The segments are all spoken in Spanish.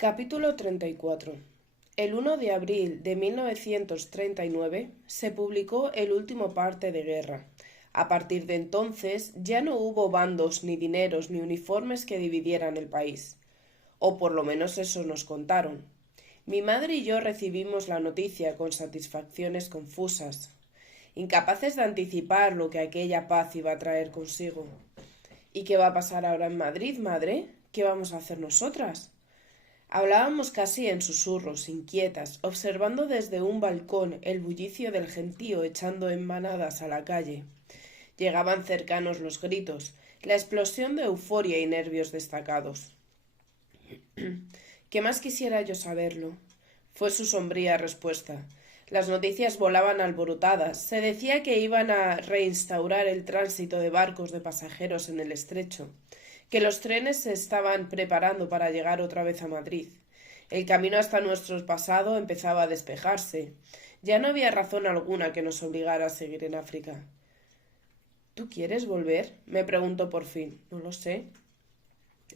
Capítulo 34. El 1 de abril de 1939 se publicó el último parte de guerra. A partir de entonces ya no hubo bandos, ni dineros, ni uniformes que dividieran el país. O por lo menos eso nos contaron. Mi madre y yo recibimos la noticia con satisfacciones confusas, incapaces de anticipar lo que aquella paz iba a traer consigo. ¿Y qué va a pasar ahora en Madrid, madre? ¿Qué vamos a hacer nosotras? Hablábamos casi en susurros, inquietas, observando desde un balcón el bullicio del gentío echando en manadas a la calle. Llegaban cercanos los gritos, la explosión de euforia y nervios destacados. ¿Qué más quisiera yo saberlo? Fue su sombría respuesta. Las noticias volaban alborotadas. Se decía que iban a reinstaurar el tránsito de barcos de pasajeros en el estrecho, que los trenes se estaban preparando para llegar otra vez a Madrid. El camino hasta nuestro pasado empezaba a despejarse. Ya no había razón alguna que nos obligara a seguir en África. ¿Tú quieres volver? Me preguntó por fin. No lo sé.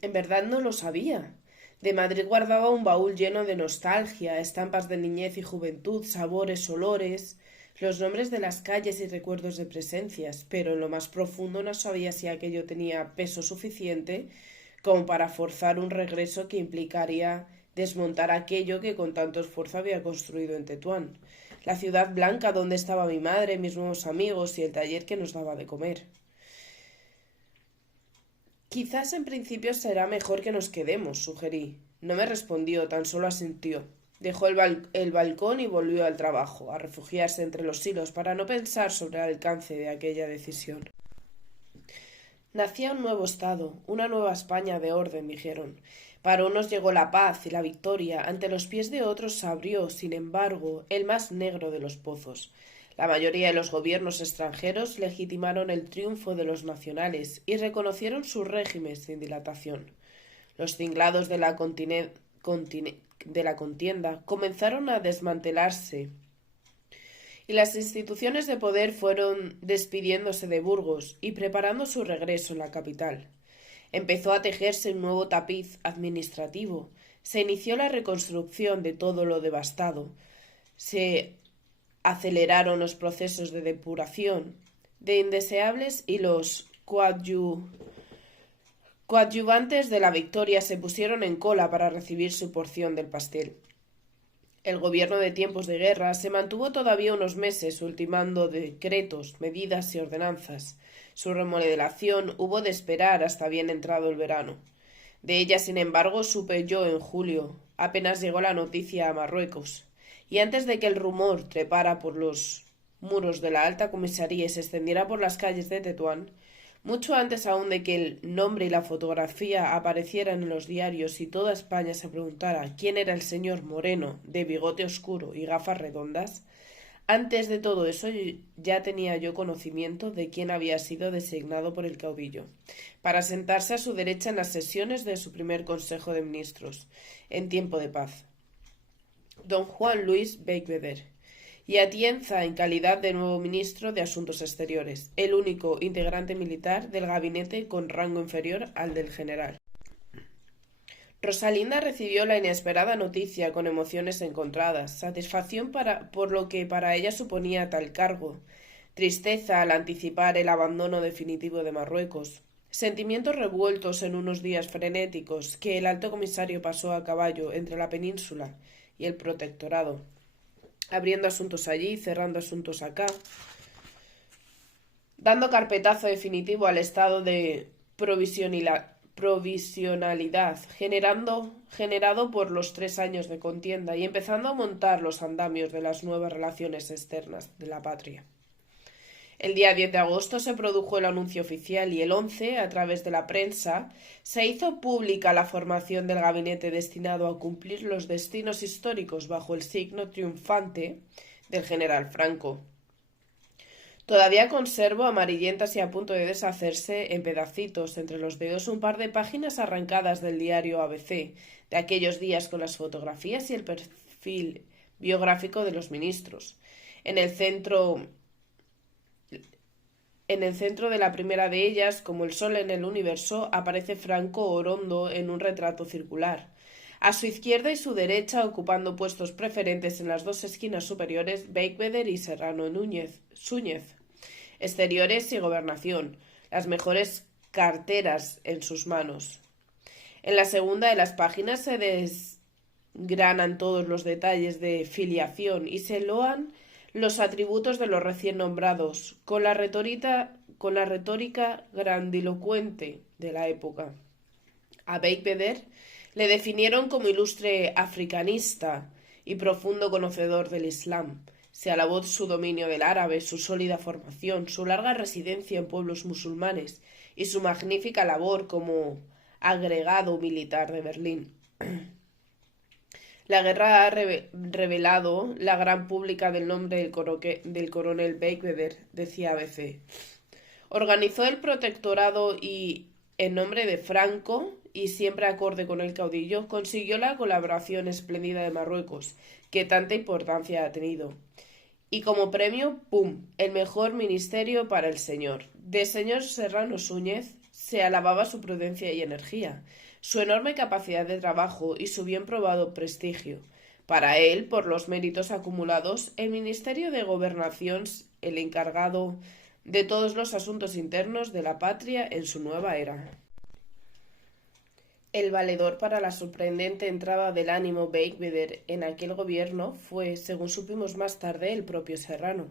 En verdad no lo sabía. De Madrid guardaba un baúl lleno de nostalgia, estampas de niñez y juventud, sabores, olores, los nombres de las calles y recuerdos de presencias, pero en lo más profundo no sabía si aquello tenía peso suficiente como para forzar un regreso que implicaría desmontar aquello que con tanto esfuerzo había construido en Tetuán, la ciudad blanca donde estaba mi madre, mis nuevos amigos y el taller que nos daba de comer. Quizás en principio será mejor que nos quedemos, sugerí. No me respondió, tan solo asintió. Dejó el balcón y volvió al trabajo, a refugiarse entre los hilos para no pensar sobre el alcance de aquella decisión. Nacía un nuevo Estado, una nueva España de orden, dijeron. Para unos llegó la paz y la victoria, ante los pies de otros se abrió, sin embargo, el más negro de los pozos. La mayoría de los gobiernos extranjeros legitimaron el triunfo de los nacionales y reconocieron sus regímenes sin dilatación. Los tinglados de la contienda comenzaron a desmantelarse y las instituciones de poder fueron despidiéndose de Burgos y preparando su regreso en la capital. Empezó a tejerse un nuevo tapiz administrativo. Se inició la reconstrucción de todo lo devastado. Se aceleraron los procesos de depuración de indeseables y los coadyuvantes de la victoria se pusieron en cola para recibir su porción del pastel. El gobierno de tiempos de guerra se mantuvo todavía unos meses ultimando decretos, medidas y ordenanzas. Su remodelación hubo de esperar hasta bien entrado el verano. De ella, sin embargo, supe yo en julio. Apenas llegó la noticia a Marruecos. Y antes de que el rumor trepara por los muros de la alta comisaría y se extendiera por las calles de Tetuán, mucho antes aún de que el nombre y la fotografía aparecieran en los diarios y toda España se preguntara quién era el señor moreno, de bigote oscuro y gafas redondas, antes de todo eso ya tenía yo conocimiento de quién había sido designado por el caudillo, para sentarse a su derecha en las sesiones de su primer Consejo de Ministros, en tiempo de paz. Don Juan Luis Belvedere, y Atienza en calidad de nuevo ministro de Asuntos Exteriores, el único integrante militar del gabinete con rango inferior al del general. Rosalinda recibió la inesperada noticia con emociones encontradas, satisfacción por lo que para ella suponía tal cargo, tristeza al anticipar el abandono definitivo de Marruecos, sentimientos revueltos en unos días frenéticos que el alto comisario pasó a caballo entre la península y el protectorado, abriendo asuntos allí, cerrando asuntos acá, dando carpetazo definitivo al estado de provisionalidad generado por los 3 años de contienda y empezando a montar los andamios de las nuevas relaciones externas de la patria. El día 10 de agosto se produjo el anuncio oficial y el 11, a través de la prensa, se hizo pública la formación del gabinete destinado a cumplir los destinos históricos bajo el signo triunfante del general Franco. Todavía conservo, amarillentas y a punto de deshacerse, en pedacitos entre los dedos, un par de páginas arrancadas del diario ABC, de aquellos días con las fotografías y el perfil biográfico de los ministros. En el centro de la primera de ellas, como el sol en el universo, aparece Franco Orondo en un retrato circular. A su izquierda y su derecha, ocupando puestos preferentes en las dos esquinas superiores, Beigbeder y Serrano Súñez. Exteriores y gobernación, las mejores carteras en sus manos. En la segunda de las páginas se desgranan todos los detalles de filiación y se loan los atributos de los recién nombrados, con la retórica grandilocuente de la época. A Beigbeder le definieron como ilustre africanista y profundo conocedor del Islam. Se alabó su dominio del árabe, su sólida formación, su larga residencia en pueblos musulmanes y su magnífica labor como agregado militar de Berlín. La guerra ha revelado la gran pública del nombre del coronel Beigbeder, decía ABC. Organizó el protectorado y, en nombre de Franco, y siempre acorde con el caudillo, consiguió la colaboración espléndida de Marruecos, que tanta importancia ha tenido. Y como premio, ¡pum!, el mejor ministerio para el señor. De señor Serrano Súñez se alababa su prudencia y energía, su enorme capacidad de trabajo y su bien probado prestigio. Para él, por los méritos acumulados, el Ministerio de Gobernación, el encargado de todos los asuntos internos de la patria en su nueva era. El valedor para la sorprendente entrada del ánimo Beigbeder en aquel gobierno fue, según supimos más tarde, el propio Serrano.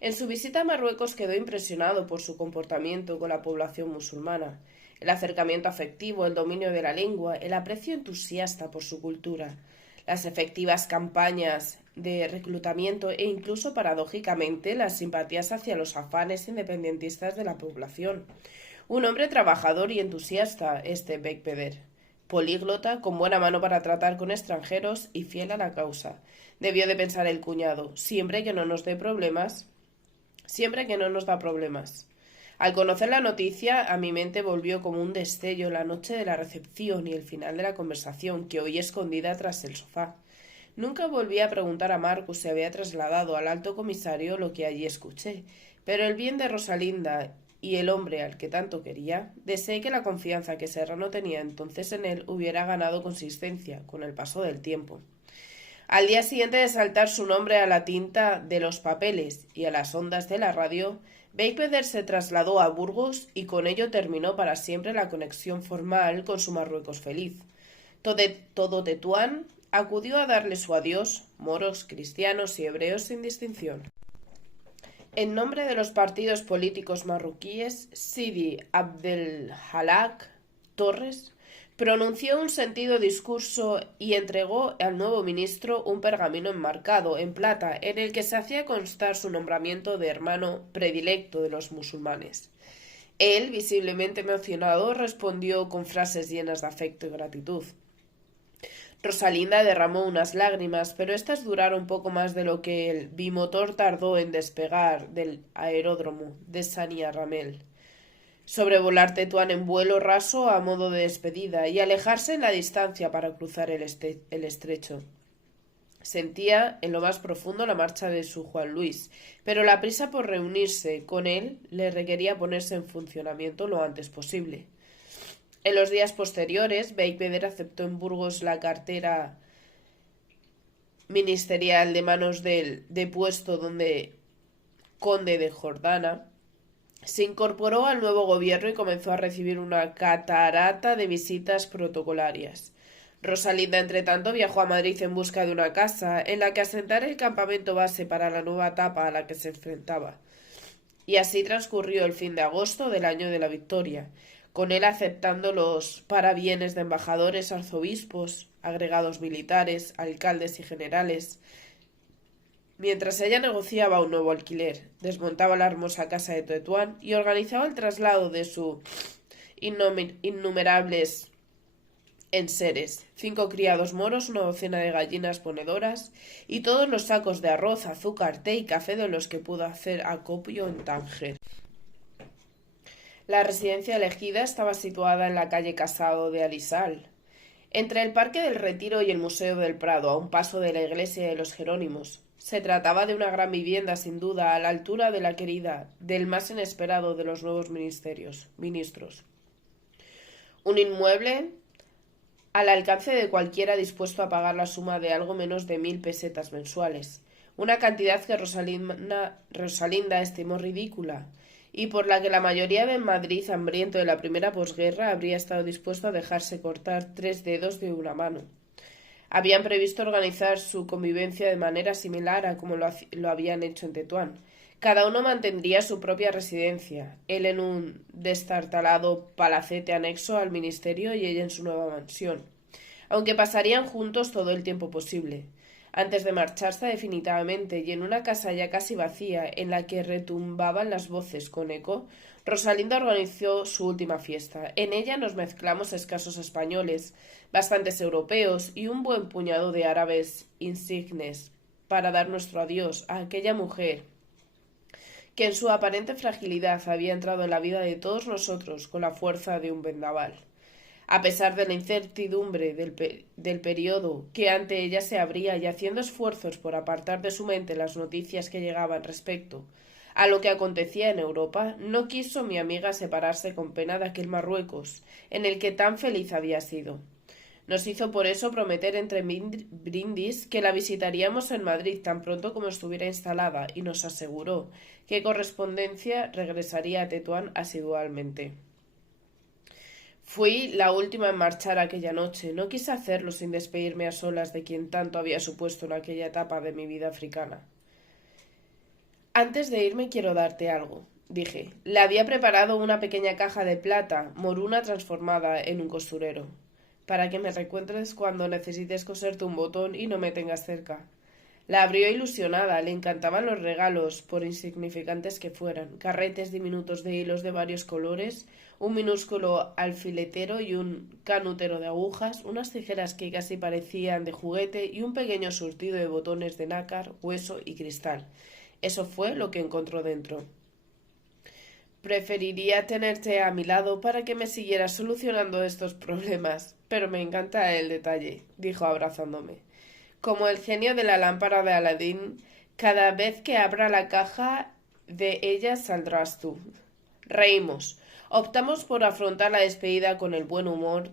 En su visita a Marruecos quedó impresionado por su comportamiento con la población musulmana, el acercamiento afectivo, el dominio de la lengua, el aprecio entusiasta por su cultura, las efectivas campañas de reclutamiento e incluso, paradójicamente, las simpatías hacia los afanes independentistas de la población. Un hombre trabajador y entusiasta, Beigbeder. Políglota, con buena mano para tratar con extranjeros y fiel a la causa. Debió de pensar el cuñado, siempre que no nos da problemas. Al conocer la noticia, a mi mente volvió como un destello la noche de la recepción y el final de la conversación que oí escondida tras el sofá. Nunca volví a preguntar a Marcus si había trasladado al alto comisario lo que allí escuché, pero el bien de Rosalinda y el hombre al que tanto quería, deseé que la confianza que Serrano tenía entonces en él hubiera ganado consistencia con el paso del tiempo. Al día siguiente de saltar su nombre a la tinta de los papeles y a las ondas de la radio, Beigbeder se trasladó a Burgos y con ello terminó para siempre la conexión formal con su Marruecos feliz. Todo Tetuán acudió a darle su adiós, moros, cristianos y hebreos sin distinción. En nombre de los partidos políticos marroquíes, Sidi Abdelhalak Torres pronunció un sentido discurso y entregó al nuevo ministro un pergamino enmarcado en plata en el que se hacía constar su nombramiento de hermano predilecto de los musulmanes. Él, visiblemente emocionado, respondió con frases llenas de afecto y gratitud. Rosalinda derramó unas lágrimas, pero éstas duraron poco más de lo que el bimotor tardó en despegar del aeródromo de Saniaramel, sobrevolar Tetuán en vuelo raso a modo de despedida y alejarse en la distancia para cruzar el estrecho. Sentía en lo más profundo la marcha de su Juan Luis, pero la prisa por reunirse con él le requería ponerse en funcionamiento lo antes posible. En los días posteriores, Beigbeder aceptó en Burgos la cartera ministerial de manos del depuesto conde de Jordana. Se incorporó al nuevo gobierno y comenzó a recibir una catarata de visitas protocolarias. Rosalinda, entretanto, viajó a Madrid en busca de una casa en la que asentar el campamento base para la nueva etapa a la que se enfrentaba. Y así transcurrió el fin de agosto del año de la victoria, con él aceptando los parabienes de embajadores, arzobispos, agregados militares, alcaldes y generales, mientras ella negociaba un nuevo alquiler, desmontaba la hermosa casa de Tetuán y organizaba el traslado de sus innumerables enseres, 5 criados moros, una docena de gallinas ponedoras y todos los sacos de arroz, azúcar, té y café de los que pudo hacer acopio en Tánger. La residencia elegida estaba situada en la calle Casado de Alisal, entre el Parque del Retiro y el Museo del Prado, a un paso de la iglesia de los Jerónimos. Se trataba de una gran vivienda, sin duda, a la altura de la querida, del más inesperado de los nuevos ministros. Un inmueble al alcance de cualquiera dispuesto a pagar la suma de algo menos de 1000 pesetas mensuales, una cantidad que Rosalinda estimó ridícula, y por la que la mayoría de Madrid, hambriento de la primera posguerra, habría estado dispuesto a dejarse cortar 3 dedos de una mano. Habían previsto organizar su convivencia de manera similar a como lo habían hecho en Tetuán. Cada uno mantendría su propia residencia, él en un destartalado palacete anexo al ministerio y ella en su nueva mansión, aunque pasarían juntos todo el tiempo posible. Antes de marcharse definitivamente y en una casa ya casi vacía en la que retumbaban las voces con eco, Rosalinda organizó su última fiesta. En ella nos mezclamos escasos españoles, bastantes europeos y un buen puñado de árabes insignes para dar nuestro adiós a aquella mujer que en su aparente fragilidad había entrado en la vida de todos nosotros con la fuerza de un vendaval. A pesar de la incertidumbre del periodo que ante ella se abría y haciendo esfuerzos por apartar de su mente las noticias que llegaban respecto a lo que acontecía en Europa, no quiso mi amiga separarse con pena de aquel Marruecos, en el que tan feliz había sido. Nos hizo por eso prometer entre brindis que la visitaríamos en Madrid tan pronto como estuviera instalada y nos aseguró que correspondencia regresaría a Tetuán asidualmente. Fui la última en marchar aquella noche. No quise hacerlo sin despedirme a solas de quien tanto había supuesto en aquella etapa de mi vida africana. Antes de irme quiero darte algo, dije. Le había preparado una pequeña caja de plata, moruna transformada en un costurero, para que me recuerdes cuando necesites coserte un botón y no me tengas cerca. La abrió ilusionada, le encantaban los regalos, por insignificantes que fueran, carretes diminutos de hilos de varios colores, un minúsculo alfiletero y un canutero de agujas, unas tijeras que casi parecían de juguete y un pequeño surtido de botones de nácar, hueso y cristal. Eso fue lo que encontró dentro. Preferiría tenerte a mi lado para que me siguieras solucionando estos problemas, pero me encanta el detalle, dijo abrazándome. Como el genio de la lámpara de Aladín, cada vez que abra la caja de ella saldrás tú. Reímos. Optamos por afrontar la despedida con el buen humor,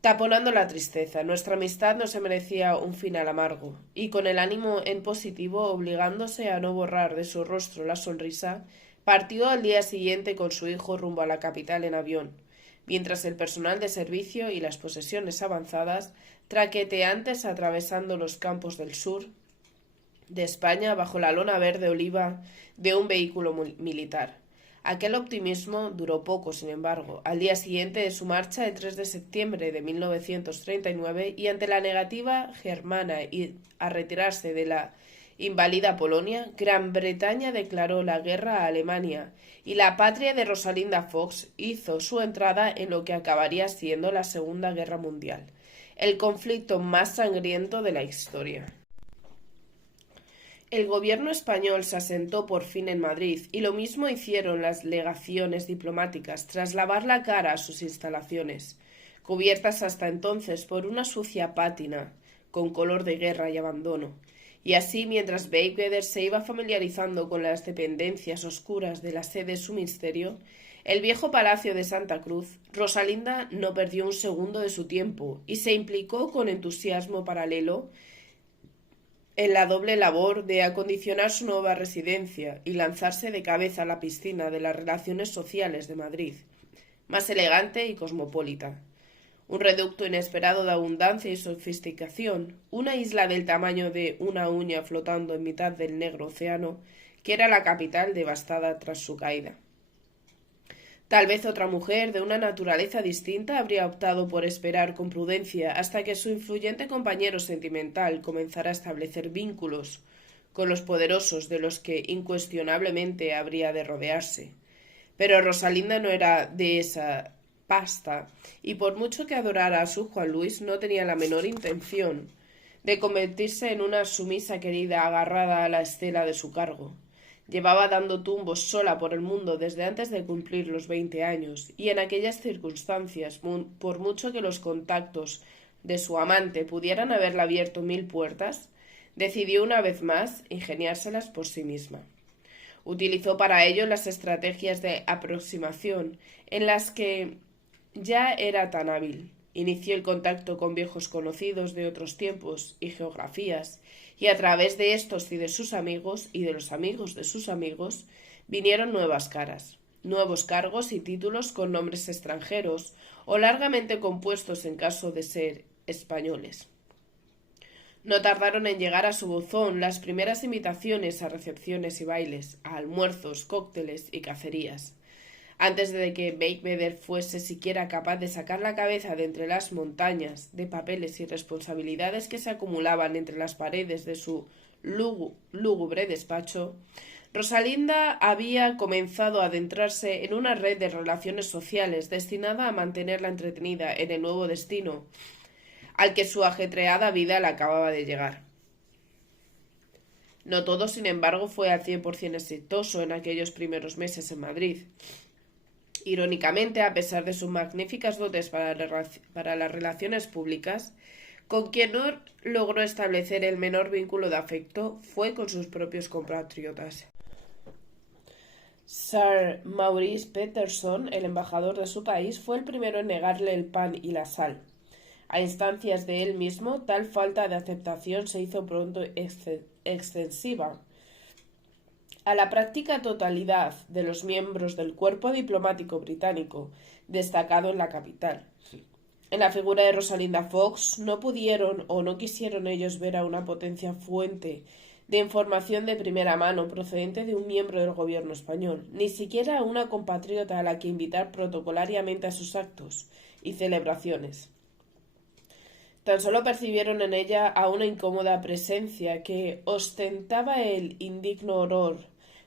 taponando la tristeza. Nuestra amistad no se merecía un final amargo, y con el ánimo en positivo, obligándose a no borrar de su rostro la sonrisa, partió al día siguiente con su hijo rumbo a la capital en avión, mientras el personal de servicio y las posesiones avanzadas, traqueteantes atravesando los campos del sur de España bajo la lona verde oliva de un vehículo militar. Aquel optimismo duró poco, sin embargo. Al día siguiente de su marcha, el 3 de septiembre de 1939, y ante la negativa germana a retirarse de la inválida Polonia, Gran Bretaña declaró la guerra a Alemania y la patria de Rosalinda Fox hizo su entrada en lo que acabaría siendo la Segunda Guerra Mundial, el conflicto más sangriento de la historia. El gobierno español se asentó por fin en Madrid y lo mismo hicieron las legaciones diplomáticas tras lavar la cara a sus instalaciones, cubiertas hasta entonces por una sucia pátina con color de guerra y abandono. Y así, mientras Belvedere se iba familiarizando con las dependencias oscuras de la sede de su ministerio, el viejo palacio de Santa Cruz, Rosalinda no perdió un segundo de su tiempo y se implicó con entusiasmo paralelo en la doble labor de acondicionar su nueva residencia y lanzarse de cabeza a la piscina de las relaciones sociales de Madrid, más elegante y cosmopolita. Un reducto inesperado de abundancia y sofisticación, una isla del tamaño de una uña flotando en mitad del negro océano, que era la capital devastada tras su caída. Tal vez otra mujer de una naturaleza distinta habría optado por esperar con prudencia hasta que su influyente compañero sentimental comenzara a establecer vínculos con los poderosos de los que incuestionablemente habría de rodearse. Pero Rosalinda no era de esa pasta, y por mucho que adorara a su Juan Luis, no tenía la menor intención de convertirse en una sumisa querida agarrada a la estela de su cargo. Llevaba dando tumbos sola por el mundo desde antes de cumplir los 20 años, y en aquellas circunstancias, por mucho que los contactos de su amante pudieran haberle abierto 1000 puertas, decidió una vez más ingeniárselas por sí misma. Utilizó para ello las estrategias de aproximación en las que ya era tan hábil. Inició el contacto con viejos conocidos de otros tiempos y geografías, y a través de estos y de sus amigos y de los amigos de sus amigos vinieron nuevas caras, nuevos cargos y títulos con nombres extranjeros o largamente compuestos en caso de ser españoles. No tardaron en llegar a su buzón las primeras invitaciones a recepciones y bailes, a almuerzos, cócteles y cacerías. Antes de que Beigbeder fuese siquiera capaz de sacar la cabeza de entre las montañas de papeles y responsabilidades que se acumulaban entre las paredes de su lúgubre despacho, Rosalinda había comenzado a adentrarse en una red de relaciones sociales destinada a mantenerla entretenida en el nuevo destino al que su ajetreada vida le acababa de llegar. No todo, sin embargo, fue al 100% exitoso en aquellos primeros meses en Madrid. Irónicamente, a pesar de sus magníficas dotes para las relaciones públicas, con quien no logró establecer el menor vínculo de afecto fue con sus propios compatriotas. Sir Maurice Peterson, el embajador de su país, fue el primero en negarle el pan y la sal. A instancias de él mismo, tal falta de aceptación se hizo pronto extensiva a la práctica totalidad de los miembros del cuerpo diplomático británico, destacado en la capital. En la figura de Rosalinda Fox no pudieron o no quisieron ellos ver a una potencia fuente de información de primera mano procedente de un miembro del gobierno español, ni siquiera a una compatriota a la que invitar protocolariamente a sus actos y celebraciones. Tan solo percibieron en ella a una incómoda presencia que ostentaba el indigno honor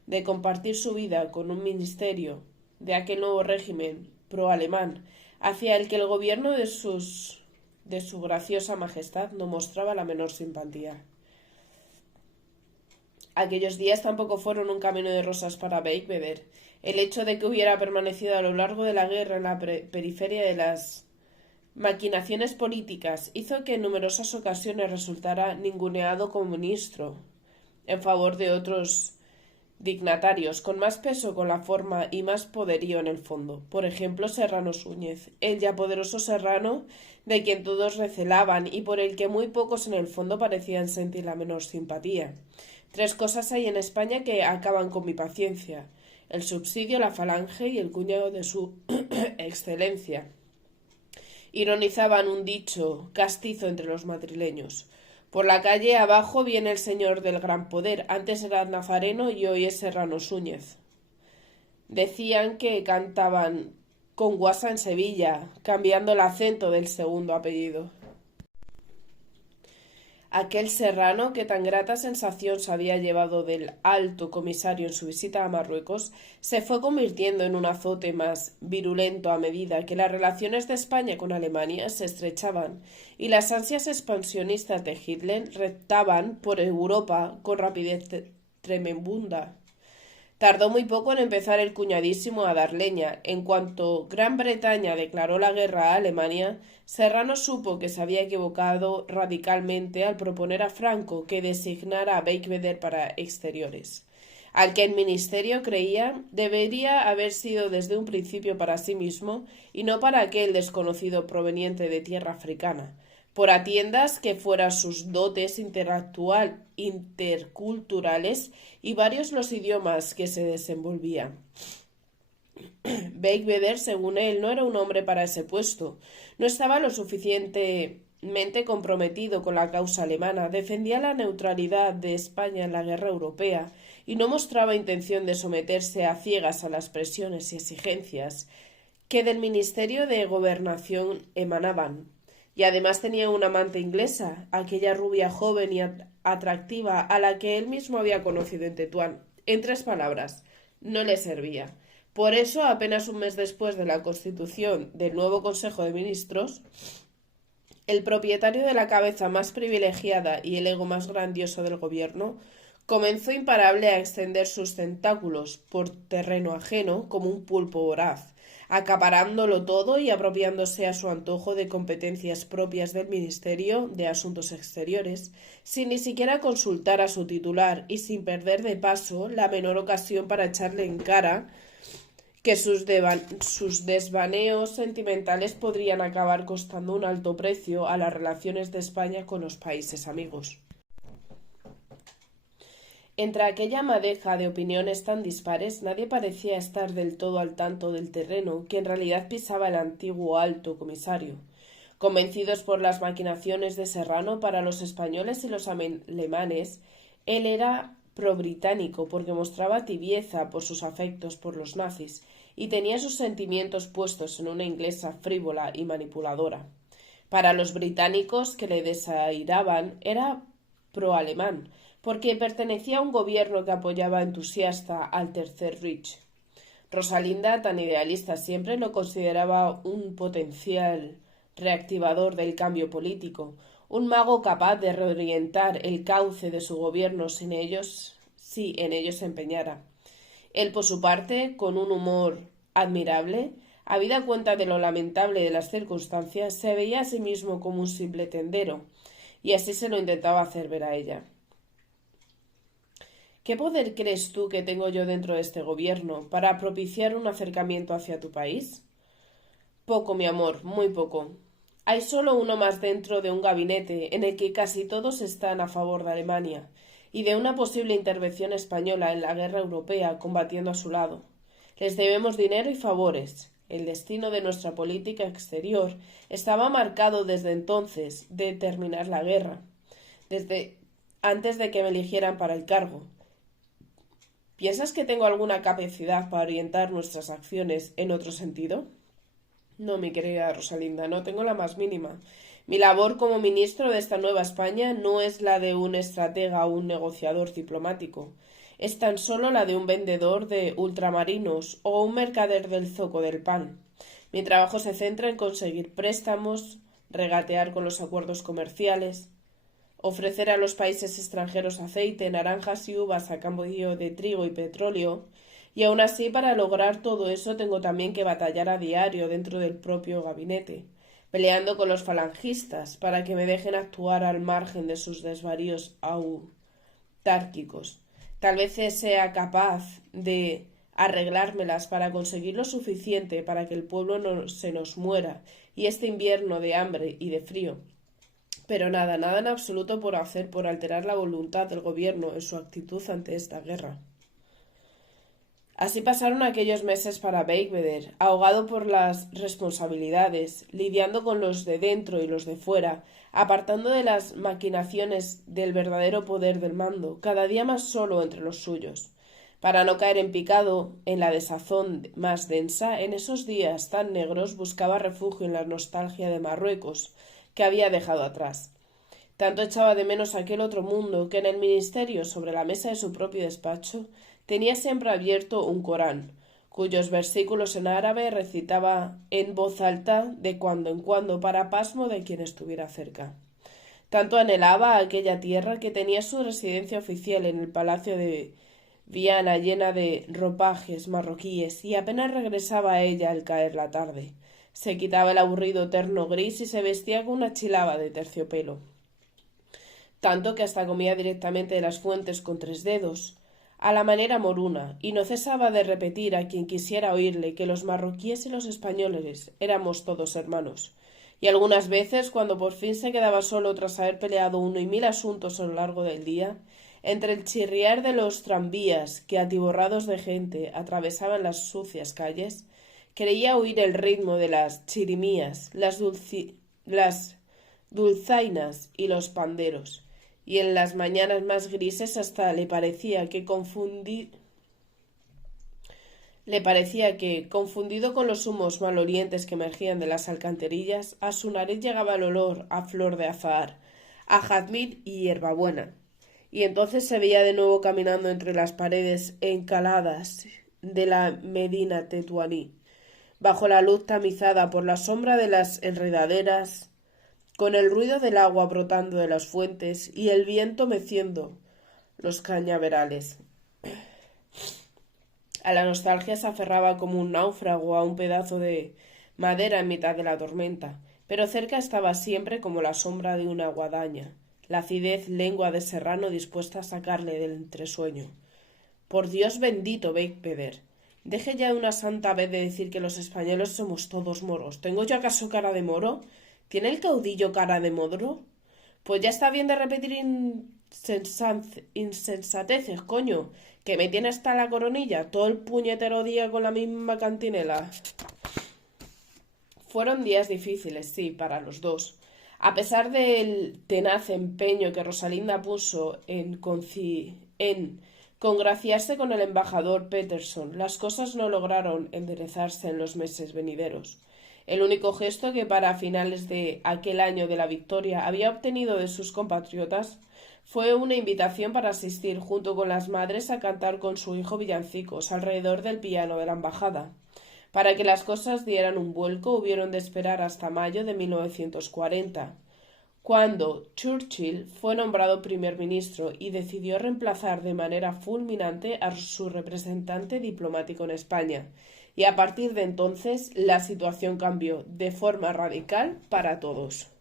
de compartir su vida con un ministerio de aquel nuevo régimen pro-alemán, hacia el que el gobierno de su graciosa majestad no mostraba la menor simpatía. Aquellos días tampoco fueron un camino de rosas para Beigbeder. El hecho de que hubiera permanecido a lo largo de la guerra en la periferia de las maquinaciones políticas hizo que en numerosas ocasiones resultara ninguneado como ministro en favor de otros dignatarios con más peso con la forma y más poderío en el fondo. Por ejemplo, Serrano Súñez, el ya poderoso Serrano de quien todos recelaban y por el que muy pocos en el fondo parecían sentir la menor simpatía. 3 cosas hay en España que acaban con mi paciencia: el subsidio, la falange y el cuñado de su excelencia. Ironizaban un dicho castizo entre los madrileños. Por la calle abajo viene el señor del gran poder. Antes era nazareno y hoy es Serrano Súñez. Decían que cantaban con guasa en Sevilla, cambiando el acento del segundo apellido. Aquel Serrano, que tan grata sensación se había llevado del alto comisario en su visita a Marruecos, se fue convirtiendo en un azote más virulento a medida que las relaciones de España con Alemania se estrechaban y las ansias expansionistas de Hitler reptaban por Europa con rapidez tremenda. Tardó muy poco en empezar el cuñadísimo a dar leña. En cuanto Gran Bretaña declaró la guerra a Alemania, Serrano supo que se había equivocado radicalmente al proponer a Franco que designara a Beigbeder para exteriores, al que el ministerio creía debería haber sido desde un principio para sí mismo y no para aquel desconocido proveniente de tierra africana, por atiendas que fueran sus dotes interculturales y varios los idiomas que se desenvolvían. Beigbeder, según él, no era un hombre para ese puesto. No estaba lo suficientemente comprometido con la causa alemana, defendía la neutralidad de España en la guerra europea y no mostraba intención de someterse a ciegas a las presiones y exigencias que del Ministerio de Gobernación emanaban. Y además tenía una amante inglesa, aquella rubia joven y atractiva a la que él mismo había conocido en Tetuán. En 3 palabras, no le servía. Por eso, apenas un mes después de la constitución del nuevo Consejo de Ministros, el propietario de la cabeza más privilegiada y el ego más grandioso del gobierno comenzó imparable a extender sus tentáculos por terreno ajeno como un pulpo voraz, acaparándolo todo y apropiándose a su antojo de competencias propias del Ministerio de Asuntos Exteriores, sin ni siquiera consultar a su titular y sin perder de paso la menor ocasión para echarle en cara que sus desvaneos sentimentales podrían acabar costando un alto precio a las relaciones de España con los países amigos. Entre aquella madeja de opiniones tan dispares, nadie parecía estar del todo al tanto del terreno que en realidad pisaba el antiguo alto comisario. Convencidos por las maquinaciones de Serrano para los españoles y los alemanes, él era pro-británico porque mostraba tibieza por sus afectos por los nazis y tenía sus sentimientos puestos en una inglesa frívola y manipuladora. Para los británicos que le desairaban era pro-alemán, porque pertenecía a un gobierno que apoyaba entusiasta al Tercer Reich. Rosalinda, tan idealista siempre, lo consideraba un potencial reactivador del cambio político, un mago capaz de reorientar el cauce de su gobierno si en ellos se empeñara. Él, por su parte, con un humor admirable, habida cuenta de lo lamentable de las circunstancias, se veía a sí mismo como un simple tendero, y así se lo intentaba hacer ver a ella. ¿Qué poder crees tú que tengo yo dentro de este gobierno para propiciar un acercamiento hacia tu país? Poco, mi amor, muy poco. Hay solo uno más dentro de un gabinete en el que casi todos están a favor de Alemania y de una posible intervención española en la guerra europea combatiendo a su lado. Les debemos dinero y favores. El destino de nuestra política exterior estaba marcado desde entonces de terminar la guerra, desde antes de que me eligieran para el cargo. ¿Piensas que tengo alguna capacidad para orientar nuestras acciones en otro sentido? No, mi querida Rosalinda, no tengo la más mínima. Mi labor como ministro de esta nueva España no es la de un estratega o un negociador diplomático. Es tan solo la de un vendedor de ultramarinos o un mercader del zoco del pan. Mi trabajo se centra en conseguir préstamos, regatear con los acuerdos comerciales, ofrecer a los países extranjeros aceite, naranjas y uvas a cambio de trigo y petróleo, y aun así para lograr todo eso tengo también que batallar a diario dentro del propio gabinete, peleando con los falangistas para que me dejen actuar al margen de sus desvaríos autárquicos. Tal vez sea capaz de arreglármelas para conseguir lo suficiente para que el pueblo no se nos muera y este invierno de hambre y de frío. Pero nada, nada en absoluto por hacer por alterar la voluntad del gobierno en su actitud ante esta guerra. Así pasaron aquellos meses para Beigbeder, ahogado por las responsabilidades, lidiando con los de dentro y los de fuera, apartando de las maquinaciones del verdadero poder del mando, cada día más solo entre los suyos. Para no caer en picado en la desazón más densa, en esos días tan negros buscaba refugio en la nostalgia de Marruecos, que había dejado atrás. Tanto echaba de menos aquel otro mundo que en el ministerio, sobre la mesa de su propio despacho, tenía siempre abierto un Corán, cuyos versículos en árabe recitaba en voz alta de cuando en cuando para pasmo de quien estuviera cerca. Tanto anhelaba aquella tierra que tenía su residencia oficial en el palacio de Viana llena de ropajes marroquíes y apenas regresaba a ella al caer la tarde. Se quitaba el aburrido terno gris y se vestía con una chilaba de terciopelo. Tanto que hasta comía directamente de las fuentes con 3 dedos, a la manera moruna, y no cesaba de repetir a quien quisiera oírle que los marroquíes y los españoles éramos todos hermanos. Y algunas veces, cuando por fin se quedaba solo tras haber peleado 1 y 1000 asuntos a lo largo del día, entre el chirriar de los tranvías que atiborrados de gente atravesaban las sucias calles, creía oír el ritmo de las chirimías, las dulzainas y los panderos, y en las mañanas más grises hasta le parecía que, confundido con los humos malolientes que emergían de las alcantarillas, a su nariz llegaba el olor a flor de azahar, a jazmín y hierbabuena, y entonces se veía de nuevo caminando entre las paredes encaladas de la Medina Tetuaní, bajo la luz tamizada por la sombra de las enredaderas, con el ruido del agua brotando de las fuentes y el viento meciendo los cañaverales. A la nostalgia se aferraba como un náufrago a un pedazo de madera en mitad de la tormenta, pero cerca estaba siempre como la sombra de una guadaña, la acidez lengua de serrano dispuesta a sacarle del entresueño. Por Dios bendito, Beigbeder, Deje ya una santa vez de decir que los españoles somos todos moros. ¿Tengo yo acaso cara de moro? ¿Tiene el caudillo cara de moro? Pues ya está bien de repetir insensateces, coño, que me tiene hasta la coronilla todo el puñetero día con la misma cantinela. Fueron días difíciles, sí, para los dos. A pesar del tenaz empeño que Rosalinda puso en congraciarse con el embajador Peterson, las cosas no lograron enderezarse en los meses venideros. El único gesto que para finales de aquel año de la victoria había obtenido de sus compatriotas fue una invitación para asistir junto con las madres a cantar con su hijo villancicos alrededor del piano de la embajada. Para que las cosas dieran un vuelco hubieron de esperar hasta mayo de 1940, cuando Churchill fue nombrado primer ministro y decidió reemplazar de manera fulminante a su representante diplomático en España. Y a partir de entonces la situación cambió de forma radical para todos.